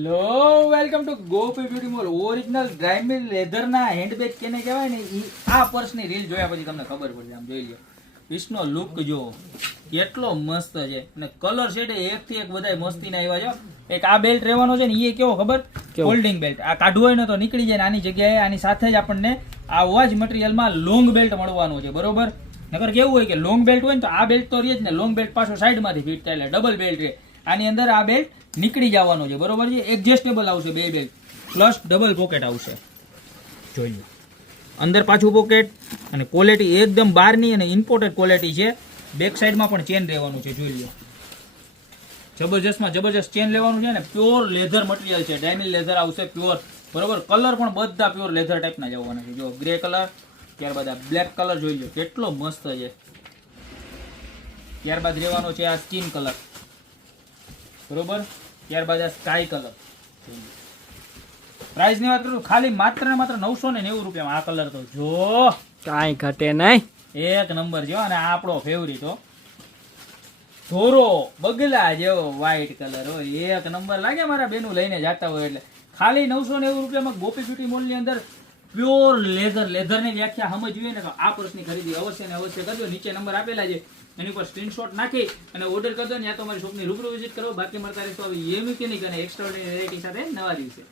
Hello welcome to Gopi beauty mall. Original dry mill લેધરના handbag કેને કહેવાય ને ઈ આ પર્સની રીલ જોયા પછી તમને ખબર પડશે. આમ જોઈ લો પીસનો લુક જો કેટલો મસ્ત છે અને કલર શેડ એક થી એક બધાય મસ્તીના આવ્યા છે. એક આ બેલ્ટ રહેવાનો છે ને એ કેવો ખબર, ફોલ્ડિંગ બેલ્ટ. આ કાઢવો હોય ને તો નીકળી જાય ને આની જગ્યાએ આની સાથે જ આપણને આવા જ મટીરિયલમાં લોંગ બેલ્ટ મળવાનું છે. બરોબર, નકર કેવું હોય કે લોંગ બેલ્ટ હોય ને તો આ બેલ્ટ તો રહે જ ને, લોંગ બેલ્ટ પાછો સાઈડમાંથી ફિટ થાય એટલે ડબલ બેલ્ટ રહે. આની અંદર આ બેલ્ટ નીકળી જવાનો છે. બરોબર છે, એડજસ્ટેબલ આવશે બે બેલ્ટ પ્લસ ડબલ પોકેટ આવશે. જોઈ લો અંદર પાછું પોકેટ અને ક્વોલિટી એકદમ બહારની અને ઇમ્પોર્ટેડ ક્વોલિટી છે. બેક સાઈડમાં પણ ચેન રહેવાનું છે. જોઈ લો જબરજસ્તમાં જબરજસ્ત ચેન લેવાનું છે ને પ્યોર લેધર મટીરિયલ છે. ડાયમિલ લેધર આવશે પ્યોર. બરોબર, કલર પણ બધા પ્યોર લેધર ટાઈપના જ આવવાના છે. જો ગ્રે કલર, ત્યારબાદ આ બ્લેક કલર જોઈ લો કેટલો મસ્ત છે. ત્યારબાદ રહેવાનો છે આ સ્કિન કલર. બરોબર, ત્યારબાદ આ સ્કાય કલર. પ્રાઇસ ની વાત કરું ખાલી માત્ર ને માત્ર 990 રૂપિયામાં આ કલર તો જો કાંઈ ઘટે નહીં, એક નંબર જો. અને આ આપણો ફેવરિટ હો, ધોરો બગલા જેવો વ્હાઈટ કલર હોય, એક નંબર લાગે. મારા બેનું લઈને જતા હોય એટલે ખાલી 990 રૂપિયામાં ગોપી બ્યુટી મોલ ની અંદર પ્યોર લેધર ની વ્યાખ્યા સમજવી ને તો આ પર્સની ખરીદી અવશ્ય ને અવશ્ય કરજો. નીચે નંબર આપેલા છે એની પર સ્ક્રીનશોટ નાખી અને ઓર્ડર કરી દો ને, યા તો અમારી શોપની રૂબરૂ વિઝિટ કરો. બાકી મળતા રહેશો એવી કે નહીં અને એક્સ્ટ્રા વેરાયટી સાથે નવા દિવસે.